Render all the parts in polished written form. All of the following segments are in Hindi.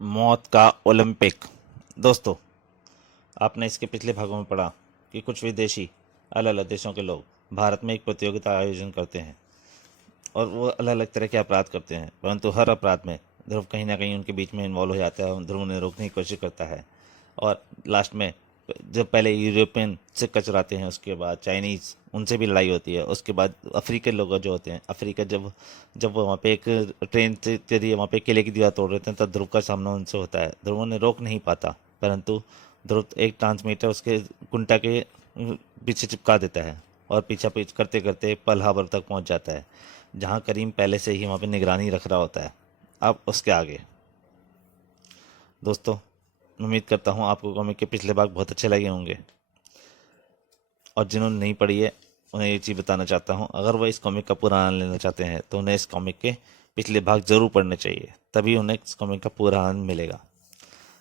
मौत का ओलंपिक। दोस्तों, आपने इसके पिछले भागों में पढ़ा कि कुछ विदेशी अलग अलग देशों के लोग भारत में एक प्रतियोगिता आयोजन करते हैं और वो अलग अलग तरह के अपराध करते हैं, परंतु हर अपराध में ध्रुव कहीं ना कहीं उनके बीच में इन्वॉल्व हो जाता है और ध्रुव उन्हें रोकने की कोशिश करता है। और लास्ट में जब पहले यूरोपियन से कचराते हैं, उसके बाद चाइनीज़, उनसे भी लड़ाई होती है। उसके बाद अफ्रीकन लोग जो होते हैं, अफ्रीका जब जब वो वहाँ पे एक ट्रेन से जरिए वहाँ पे किले की दीवार तोड़ रहे थे, तब ध्रुव का सामना उनसे होता है। ध्रुव उन्हें रोक नहीं पाता, परंतु ध्रुव एक ट्रांसमीटर उसके कुंटा के पीछे चिपका देता है और पीछा पीछ करते करते पल हाबर तक पहुँच जाता है, जहाँ करीम पहले से ही वहाँ पे निगरानी रख रहा होता है। अब उसके आगे दोस्तों, उम्मीद करता हूँ आपको कॉमिक के पिछले भाग बहुत अच्छे लगे होंगे, और जिन्होंने नहीं पढ़ी है उन्हें ये चीज़ बताना चाहता हूँ, अगर वह इस कॉमिक का पूरा आनंद लेना चाहते हैं तो उन्हें इस कॉमिक के पिछले भाग जरूर पढ़ने चाहिए, तभी उन्हें इस कॉमिक का पूरा आनंद मिलेगा।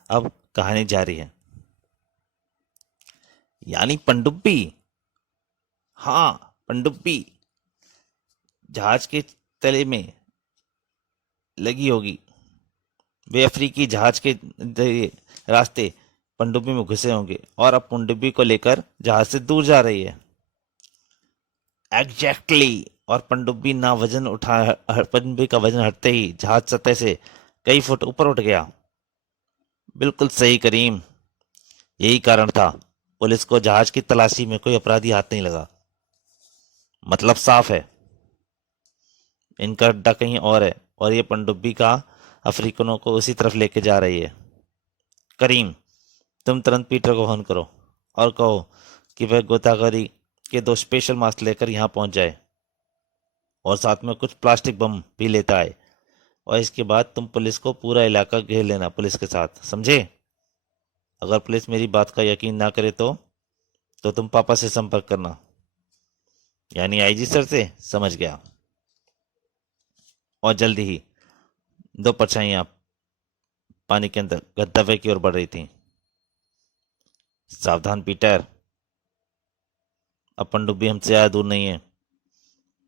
अब कहानी जारी है। यानी पनडुब्बी, हाँ पनडुब्बी जहाज के तले में लगी होगी। वे अफ्रीकी जहाज के जरिए रास्ते पनडुब्बी में घुसे होंगे और अब पनडुब्बी को लेकर जहाज से दूर जा रही है। Exactly exactly। और पनडुब्बी ना वजन उठा पनडुब्बी का वजन हटते ही जहाज सतह से कई फुट ऊपर उठ गया। बिल्कुल सही करीम, यही कारण था पुलिस को जहाज की तलाशी में कोई अपराधी हाथ नहीं लगा। मतलब साफ है, इनका अड्डा कहीं और है और ये पनडुब्बी का अफ्रीकनों को उसी तरफ लेके जा रही है। करीम, तुम तुरंत पीटर को फोन करो और कहो कि वह गोताखोरी के 2 स्पेशल मास्क लेकर यहाँ पहुंच जाए और साथ में कुछ प्लास्टिक बम भी लेता आए। और इसके बाद तुम पुलिस को पूरा इलाका घेर लेना पुलिस के साथ, समझे? अगर पुलिस मेरी बात का यकीन ना करे तो तुम पापा से संपर्क करना, यानी आईजी सर से। समझ गया। और जल्दी ही 2 परछाइयां पानी के अंदर गंतव्य की ओर बढ़ रही थीं। सावधान पीटर, अब पनडुब्बी हमसे ज़्यादा दूर नहीं है,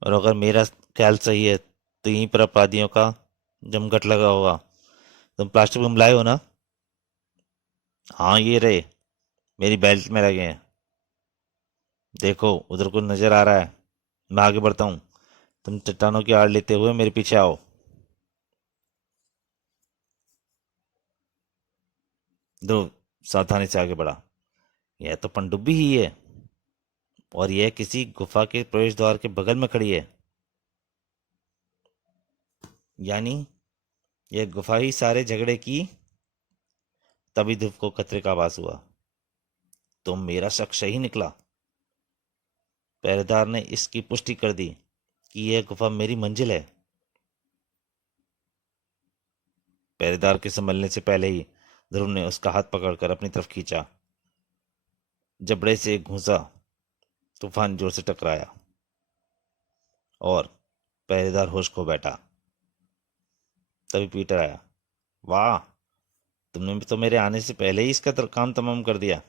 और अगर मेरा ख्याल सही है तो यहीं पर अपराधियों का जमघट लगा होगा। तुम प्लास्टिक बम लाए हो ना? हाँ ये रहे, मेरी बेल्ट में लगे हैं। देखो उधर कुछ नजर आ रहा है। मैं आगे बढ़ता हूँ, तुम चट्टानों की आड़ लेते हुए मेरे पीछे आओ। ध्रुव सावधानी से आगे बढ़ा। यह तो पनडुब्बी ही है, और यह किसी गुफा के प्रवेश द्वार के बगल में खड़ी है। यानी यह गुफा ही सारे झगड़े की। तभी ध्रुव को खतरे का आभास हुआ। तो मेरा शक सही निकला। पहरेदार ने इसकी पुष्टि कर दी कि यह गुफा मेरी मंजिल है। पहरेदार के संभलने से पहले ही ध्रुव ने उसका हाथ पकड़कर अपनी तरफ खींचा। जबड़े से एक घूंसा तूफान जोर से टकराया और पहरेदार होश खो बैठा। तभी पीटर आया। वाह, तुमने तो मेरे आने से पहले ही इसका काम तमाम कर दिया।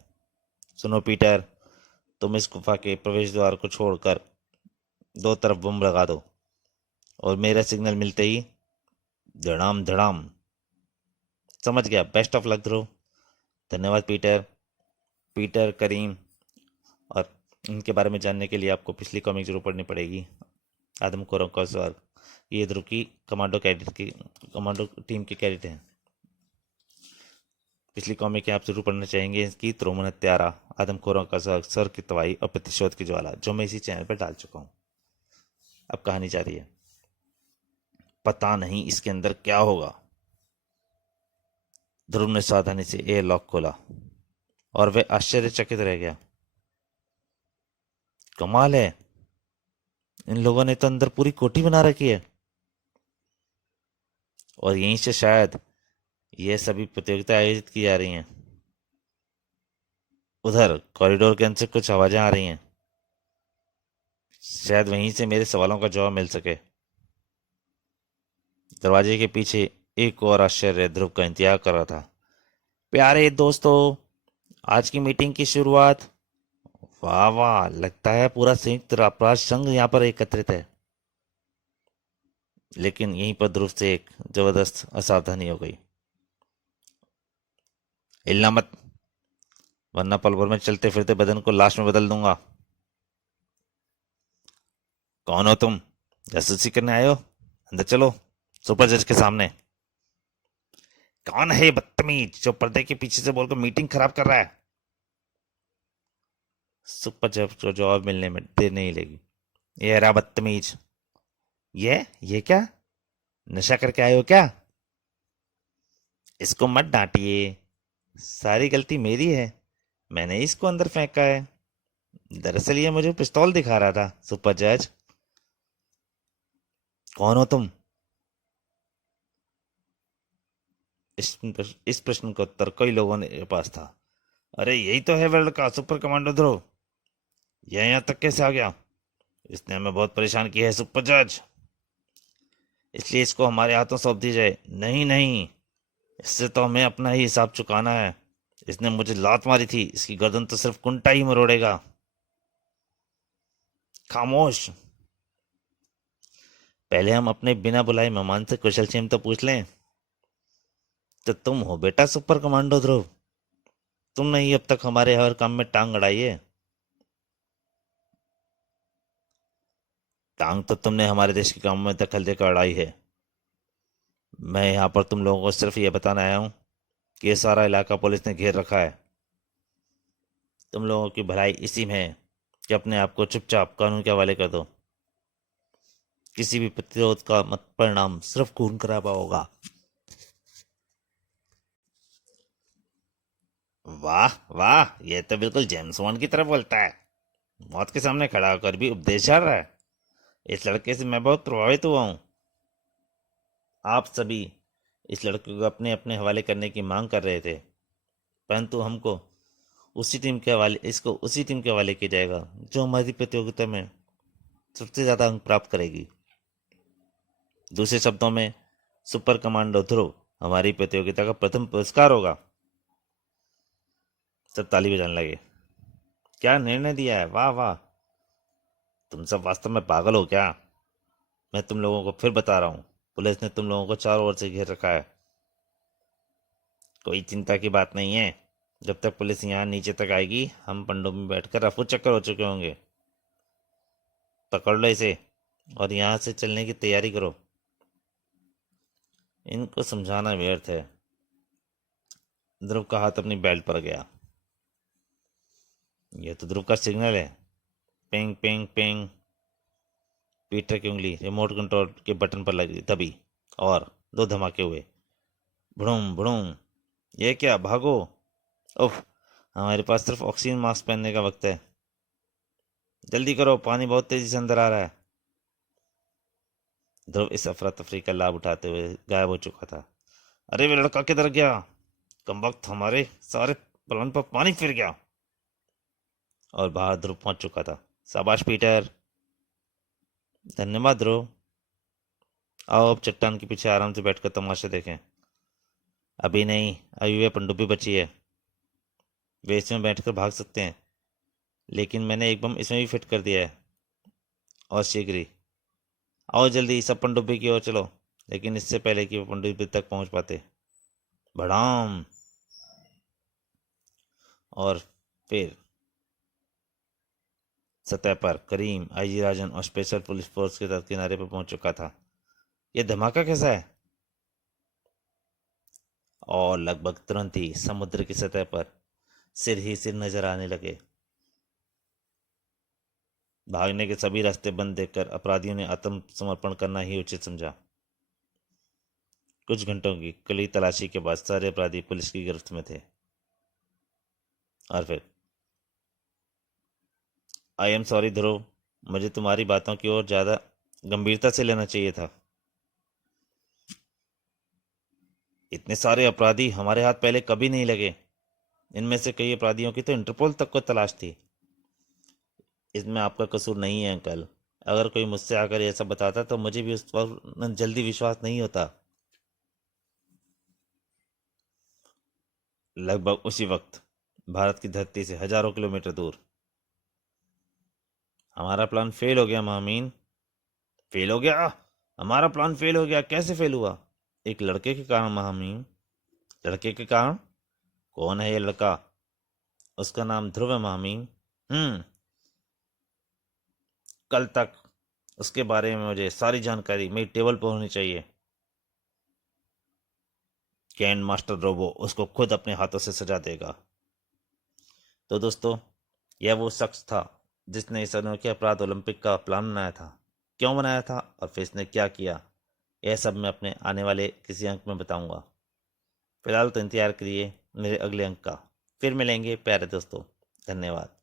सुनो पीटर, तुम इस गुफा के प्रवेश द्वार को छोड़कर 2 तरफ बम लगा दो, और मेरा सिग्नल मिलते ही धड़ाम धड़ाम। समझ गया। बेस्ट ऑफ लक ध्रुव। धन्यवाद पीटर। पीटर, करीम और इनके बारे में जानने के लिए आपको पिछली कॉमिक जरूर पढ़नी पड़ेगी। आदम कोरोकोस और ये ध्रुव की कमांडो टीम के कैडेट हैं। पिछली कॉमिक आप जरूर पढ़ना चाहेंगे, इसकी त्रोमन हत्यारा, आदम कोरोकोस, सर की तवाई और प्रतिशोध की ज्वाला, जो मैं इसी चैनल पर डाल चुका हूँ। अब कहानी जारी है। पता नहीं इसके अंदर क्या होगा। ध्रुव ने सावधानी से एयर लॉक खोला और वह आश्चर्यचकित रह गया। कमाल है, इन लोगों ने तो अंदर पूरी कोठी बना रखी है, और यहीं से शायद यह सभी प्रतियोगिता आयोजित की जा रही हैं। उधर कॉरिडोर के अंदर से कुछ आवाजें आ रही हैं, शायद वहीं से मेरे सवालों का जवाब मिल सके। दरवाजे के पीछे एक और आश्चर्य ध्रुव का इंतजार कर रहा था। प्यारे दोस्तों, आज की मीटिंग की शुरुआत। वाह वाह, लगता है पूरा संयुक्त अपराध संघ यहाँ पर एकत्रित है। लेकिन यहीं पर ध्रुव से एक जबरदस्त असावधानी हो गई। हिलना मत, वरना पल भर में चलते फिरते बदन को लाश में बदल दूंगा। कौन हो तुम? जासूसी करने आए हो? अंदर चलो, सुपर जज के सामने। कौन है ये बदतमीज जो पर्दे के पीछे से बोलकर मीटिंग खराब कर रहा है? सुपर जज को जवाब मिलने में देर नहीं लगी। ये रहा बदतमीज। ये क्या? नशा करके आए हो क्या? इसको मत डांटिए, सारी गलती मेरी है, मैंने इसको अंदर फेंका है। दरअसल ये मुझे पिस्तौल दिखा रहा था। सुपर जज, कौन हो तुम? इस प्रश्न का उत्तर कई लोगों के पास था। अरे यही तो है वर्ल्ड का सुपर कमांडो ध्रुव, यह यहाँ तक कैसे आ गया? इसने हमें बहुत परेशान किया है सुपर जज, इसलिए इसको हमारे हाथों सौंप दी जाए। नहीं नहीं, इससे तो हमें अपना ही हिसाब चुकाना है। इसने मुझे लात मारी थी, इसकी गर्दन तो सिर्फ कुंटा ही मरोड़ेगा। खामोश, पहले हम अपने बिना बुलाए मेहमान से कुशल क्षेम तो पूछ लें। तो तुम हो बेटा सुपर कमांडो ध्रुव, तुमने ही अब तक हमारे हर काम में टांग अड़ाई है। टांग तो तुमने हमारे देश के कामों में दखल देकर अड़ाई है। मैं यहाँ पर तुम लोगों को सिर्फ ये बताने आया हूँ कि ये सारा इलाका पुलिस ने घेर रखा है। तुम लोगों की भलाई इसी में है कि अपने आप को चुपचाप कानून के हवाले कर दो। किसी भी प्रतिरोध का मत परिणाम सिर्फ खून खराबा होगा। वाह वाह, ये तो बिल्कुल जेम्स बॉन्ड की तरह बोलता है। मौत के सामने खड़ा होकर भी उपदेश झाड़ रहा है। इस लड़के से मैं बहुत प्रभावित हुआ हूँ। आप सभी इस लड़के को अपने अपने हवाले करने की मांग कर रहे थे, परंतु हमको इसको उसी टीम के हवाले किया जाएगा जो हमारी प्रतियोगिता में सबसे ज्यादा अंक प्राप्त करेगी। दूसरे शब्दों में, सुपर कमांडो ध्रुव हमारी प्रतियोगिता का प्रथम पुरस्कार होगा। सब ताली बजाने लगे। क्या निर्णय दिया है, वाह वाह। तुम सब वास्तव में पागल हो क्या? मैं तुम लोगों को फिर बता रहा हूँ, पुलिस ने तुम लोगों को चारों ओर से घेर रखा है। कोई चिंता की बात नहीं है, जब तक पुलिस यहाँ नीचे तक आएगी हम पनडुब्बी में बैठकर रफू चक्कर हो चुके होंगे। पकड़ लो इसे और यहाँ से चलने की तैयारी करो। इनको समझाना व्यर्थ है। ध्रुव का हाथ अपनी बेल्ट पर गया। यह तो ध्रुव का सिग्नल है। Ping ping ping. पीटर की उंगली रिमोट कंट्रोल के बटन पर लगी, दबी और दो धमाके हुए। भड़ूम भड़ूम। ये क्या, भागो। उफ, हमारे पास सिर्फ ऑक्सीजन मास्क पहनने का वक्त है। जल्दी करो, पानी बहुत तेजी से अंदर आ रहा है। ध्रुव इस अफरा तफरी का लाभ उठाते हुए गायब हो चुका था। अरे वे लड़का किधर गया? कम वक्त हमारे सारे प्लान पर पानी फिर गया। और बाहर ध्रुव पहुंच चुका था। शाबाश पीटर। धन्यवाद ध्रुव। आओ अब चट्टान के पीछे आराम से बैठकर तमाशा देखें। अभी नहीं, अभी वे पनडुब्बी बची है। वे इसमें बैठकर भाग सकते हैं, लेकिन मैंने एक बम इसमें भी फिट कर दिया है। और शीघ्र ही। आओ जल्दी, सब पनडुब्बी की ओर चलो, लेकिन इससे पहले कि वो पनडुब्बी तक पहुंच पाते। भड़ाम। और फिर सतह पर करीम, आईजी राजन और स्पेशल पुलिस फोर्स के साथ किनारे पर पहुंच चुका था। यह धमाका कैसा है? और लगभग तुरंत ही समुद्र की सतह पर सिर ही सिर नजर आने लगे। भागने के सभी रास्ते बंद देखकर अपराधियों ने आत्मसमर्पण करना ही उचित समझा। कुछ घंटों की कड़ी तलाशी के बाद सारे अपराधी पुलिस की गिरफ्त में थे। और फिर, आई एम सॉरी ध्रुव, मुझे तुम्हारी बातों की ओर ज्यादा गंभीरता से लेना चाहिए था। इतने सारे अपराधी हमारे हाथ पहले कभी नहीं लगे। इनमें से कई अपराधियों की तो इंटरपोल तक को तलाश थी। इसमें आपका कसूर नहीं है अंकल। अगर कोई मुझसे आकर ऐसा बताता तो मुझे भी उस पर जल्दी विश्वास नहीं होता। लगभग उसी वक्त भारत की धरती से हजारों किलोमीटर दूर। हमारा प्लान फेल हो गया महामीन। फेल हो गया? हमारा प्लान फेल हो गया? कैसे फेल हुआ? एक लड़के के कारण महामीन। लड़के के कारण? कौन है ये लड़का? उसका नाम ध्रुव है मामी। कल तक उसके बारे में मुझे सारी जानकारी मेरी टेबल पर होनी चाहिए। कैंड मास्टर रोबो उसको खुद अपने हाथों से सजा देगा। तो दोस्तों, यह वो शख्स था जिसने इस अनोखे अपराध ओलंपिक का प्लान बनाया था। क्यों बनाया था और फिर इसने क्या किया, यह सब मैं अपने आने वाले किसी अंक में बताऊंगा। फिलहाल तो इंतजार करिए मेरे अगले अंक का। फिर मिलेंगे प्यारे दोस्तों। धन्यवाद।